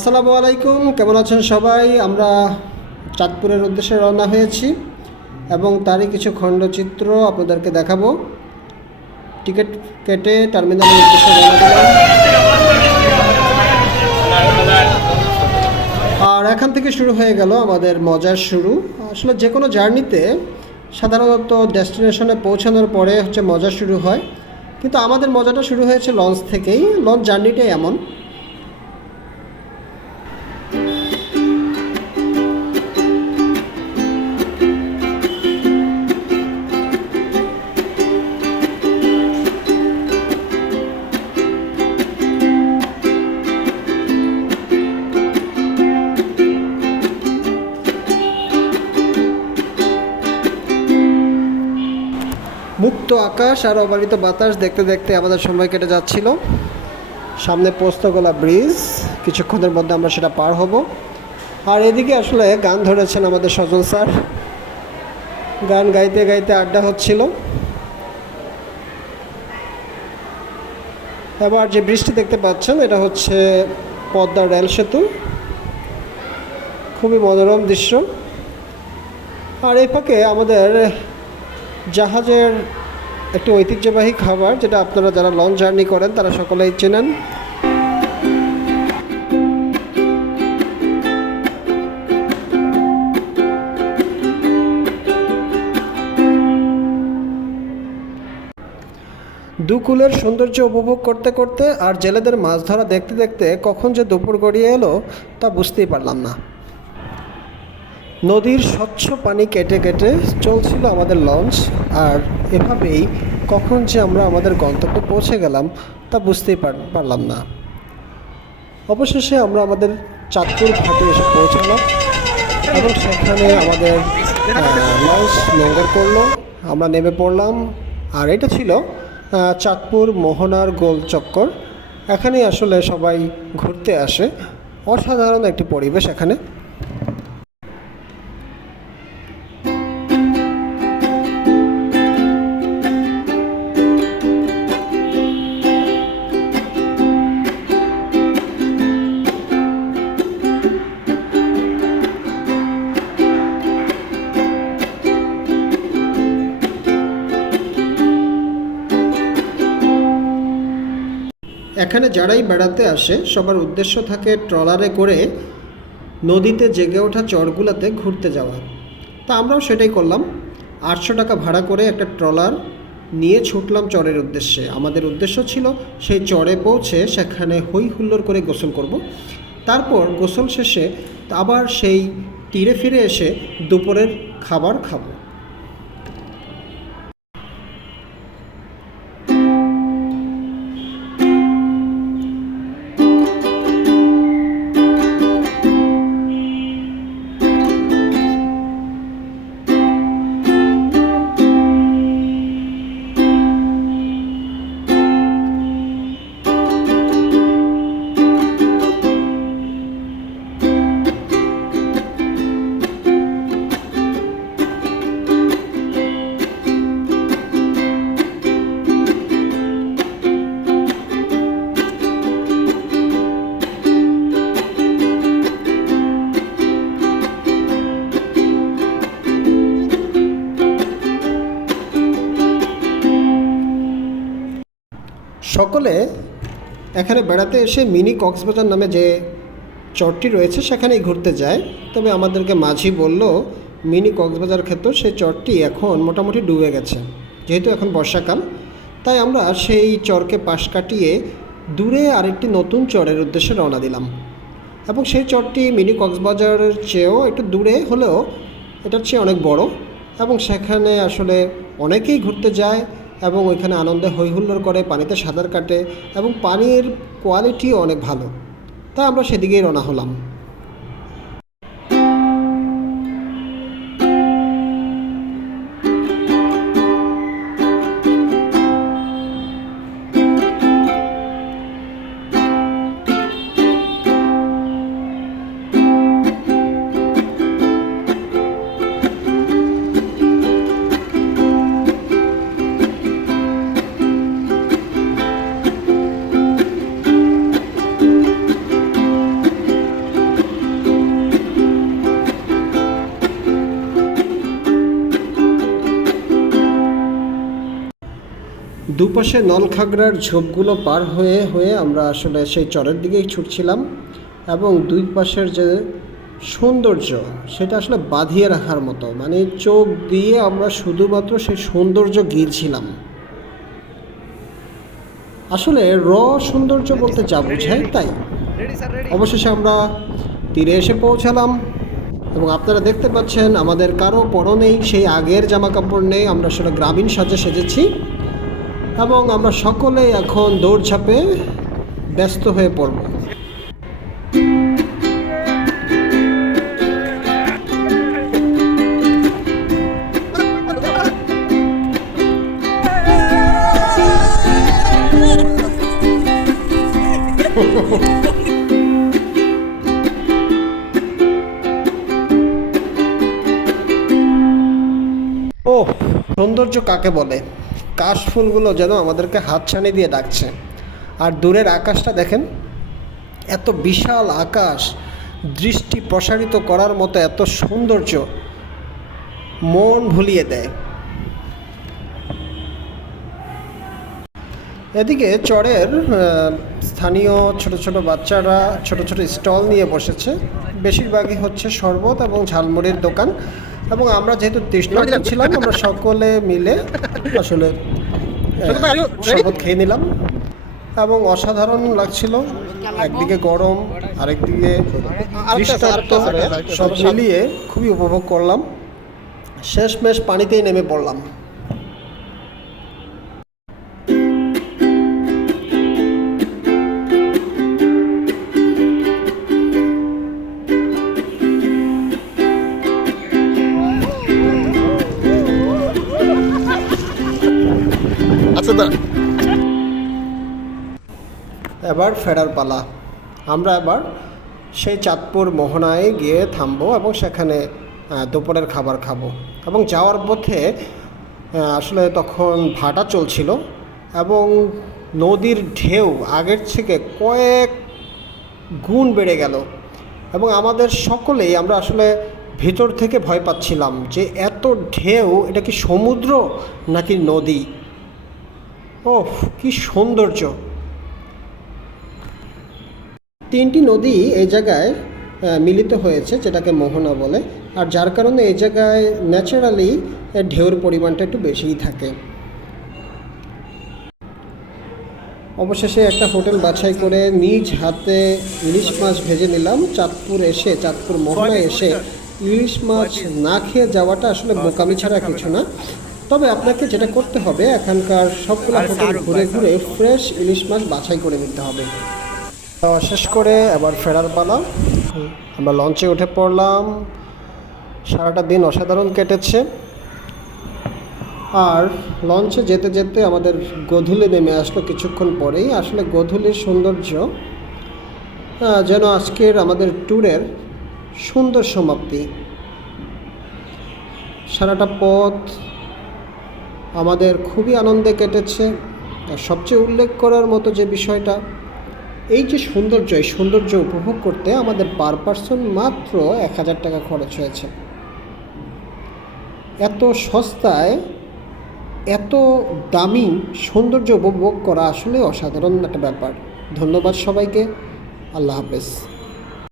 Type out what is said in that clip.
আসসালামু আলাইকুম, কেমন আছেন সবাই? আমরা চাঁদপুরের উদ্দেশ্যে রওনা হয়েছি এবং তারই কিছু খণ্ডচিত্র আপনাদেরকে দেখাবো। টিকিট কেটে টার্মিনালের উদ্দেশ্যে রওনা দিলাম। আর এখান থেকে শুরু হয়ে গেল আমাদের মজার শুরু। আসলে যে কোনো জার্নিতে সাধারণত ডেস্টিনেশনে পৌঁছানোর পরে মজা শুরু হয়, কিন্তু আমাদের মজাটা শুরু হয়েছে লঞ্চ থেকেই। লঞ্চ জার্নিটাই এমন। মুক্ত আকাশ আর অবারিত বাতাস দেখতে দেখতে আমাদের সময় কেটে যাচ্ছিল। সামনে পোস্তগোলা ব্রিজ, কিছুক্ষণের মধ্যে আমরা সেটা পার হব। আর এদিকে আসলে গান ধরেছেন আমাদের সজল স্যার, গান গাইতে গাইতে আড্ডা হচ্ছিল। এবার যে ব্রিজটি দেখতে পাচ্ছেন এটা হচ্ছে পদ্মা রেল সেতু, খুবই মনোরম দৃশ্য। আর এই ফাঁকে আমাদের জাহাজের একটি ঐতিহ্যবাহী খাবার, যেটা আপনারা যারা লঞ্চ জার্নি করেন তারা সকলেই চেনেন। দুকুলের সৌন্দর্য উপভোগ করতে করতে আর জেলেদের মাছ ধরা দেখতে দেখতে কখন যে দুপুর গড়িয়ে এলো তা বুঝতেই পারলাম না। নদীর স্বচ্ছ পানি কেটে কেটে চলছিল আমাদের লঞ্চ, আর এভাবেই কখন যে আমরা আমাদের গন্তব্যে পৌঁছে গেলাম তা বুঝতেই পারলাম না। অবশেষে আমরা আমাদের চাঁদপুর ঘাটে এসে পৌঁছালাম এবং সেখানে আমাদের লঞ্চ নোঙ্গর করলো, আমরা নেমে পড়লাম। আর এটা ছিল চাঁদপুর মোহনার গোল চক্কর। এখানেই আসলে সবাই ঘুরতে আসে, অসাধারণ একটি পরিবেশ এখানে। এখানে যারাই বেড়াতে আসে সবার উদ্দেশ্য থাকে ট্রলারে করে নদীতে জেগে ওঠা চরগুলোতে ঘুরতে যাওয়া। তা আমরাও সেটাই করলাম। 800 টাকা ভাড়া করে একটা ট্রলার নিয়ে ছুটলাম চরের উদ্দেশ্যে। আমাদের উদ্দেশ্য ছিল সেই চরে পৌঁছে সেখানে হই হুল্লোড় করে গোসল করব। তারপর গোসল শেষে আবার সেই তীরে ফিরে এসে দুপুরের খাবার খাবো। সকলে এখানে বেড়াতে এসে মিনি কক্সবাজার নামে যে চরটি রয়েছে সেখানেই ঘুরতে যায়। তবে আমাদেরকে মাঝি বলল মিনি কক্সবাজার ক্ষেত্র সেই চরটি এখন মোটামুটি ডুবে গেছে, যেহেতু এখন বর্ষাকাল। তাই আমরা সেই চরকে পাশ কাটিয়ে দূরে আরেকটি নতুন চরের উদ্দেশ্যে রওনা দিলাম। এবং সেই চরটি মিনি কক্সবাজারের চেয়েও একটু দূরে হলেও এটার চেয়ে অনেক বড়, এবং সেখানে আসলে অনেকেই ঘুরতে যায় এবং ওইখানে আনন্দে হইহুল্লোড় করে, পানিতে সাঁতার কাটে এবং পানির কোয়ালিটিও অনেক ভালো। তাই আমরা সেদিকেই রওনা হলাম। দুপাশে নলখাগড়ার ঝোপগুলো পার হয়ে হয়ে আমরা আসলে সেই চরের দিকেই ছুটছিলাম, এবং দুই পাশের যে সৌন্দর্য সেটা আসলে বাঁধিয়ে রাখার মতো, মানে চোখ দিয়ে আমরা শুধুমাত্র সেই সৌন্দর্য গিলছিলাম। আসলে সৌন্দর্য বলতে যা বোঝায় তাই। অবশেষে আমরা তীরে এসে পৌঁছালাম, এবং আপনারা দেখতে পাচ্ছেন আমাদের কারো পরনেই সেই আগের জামা কাপড় নেই, আমরা আসলে গ্রামীণ সাজে সেজেছি, এবং আমরা সকলেই এখন দৌড়ঝাঁপে ব্যস্ত হয়ে পড়ব। ও সৌন্দর্য কাকে বলে! কাশফুলগুলো যেন আমাদেরকে হাতছানি দিয়ে ডাকছে। আর দূরের আকাশটা দেখেন, এত বিশাল আকাশ, দৃষ্টি প্রসারিত করার মতো এত সৌন্দর্য, মন ভুলিয়ে দেয়। এদিকে চরের স্থানীয় ছোট ছোট বাচ্চারা ছোট ছোট স্টল নিয়ে বসেছে, বেশিরভাগই হচ্ছে শরবত এবং ঝালমুড়ির দোকান। এবং আমরা যেহেতু তৃষ্ণার্ত ছিলাম, আমরা সকলে মিলে আসলে শরবত খেয়ে নিলাম, এবং অসাধারণ লাগছিল। একদিকে গরম, আরেকদিকে তৃষ্ণার্ত, সব মিলিয়ে খুবই উপভোগ করলাম। শেষমেশ পানিতেই নেমে পড়লাম। এবার ফেরার পালা। আমরা এবার সেই চাঁদপুর মোহনায় গিয়ে থামবো এবং সেখানে দুপুরের খাবার খাবো। এবং যাওয়ার পথে আসলে তখন ভাটা চলছিল, এবং নদীর ঢেউ আগের থেকে কয়েক গুণ বেড়ে গেল, এবং আমাদের সকলেই আমরা আসলে ভিতর থেকে ভয় পাচ্ছিলাম যে এত ঢেউ, এটা কি সমুদ্র নাকি নদী? ওহ, কি সৌন্দর্য! তিনটি নদী এই জায়গায় মিলিত হয়েছে, যেটাকে মোহনা বলে, আর যার কারণে এই জায়গায় ন্যাচারালি ঢেউর পরিমাণটা একটু বেশিই থাকে। অবশেষে একটা হোটেল বাছাই করে নিজ হাতে ইলিশ মাছ ভেজে নিলাম। চাঁদপুর মোহনায় এসে ইলিশ মাছ না খেয়ে যাওয়াটা আসলে বোকামি ছাড়া কিছু না। তবে আপনাকে যেটা করতে হবে, এখানকার সবগুলো হোটেল ঘুরে ঘুরে ফ্রেশ ইলিশ মাছ বাছাই করে নিতে হবে। শেষ করে এবার ফেরার পালা। আমরা লঞ্চে উঠে পড়লাম। সারাটা দিন অসাধারণ কেটেছে, আর লঞ্চে যেতে যেতে আমাদের গোধূলি নেমে আসলো কিছুক্ষণ পরেই। আসলে গোধূলির সৌন্দর্য যেন আজকের আমাদের ট্যুরের সুন্দর সমাপ্তি। সারাটা পথ আমাদের খুবই আনন্দে কেটেছে। আর সবচেয়ে উল্লেখ করার মতো যে বিষয়টা, এই যে সৌন্দর্য, এই সৌন্দর্য উপভোগ করতে আমাদের পার পার্সন মাত্র 1000 টাকা খরচ হয়েছে। এত সস্তায় এত দামি সৌন্দর্য উপভোগ করা আসলে অসাধারণ একটা ব্যাপার। ধন্যবাদ সবাইকে। আল্লাহ হাফেজ।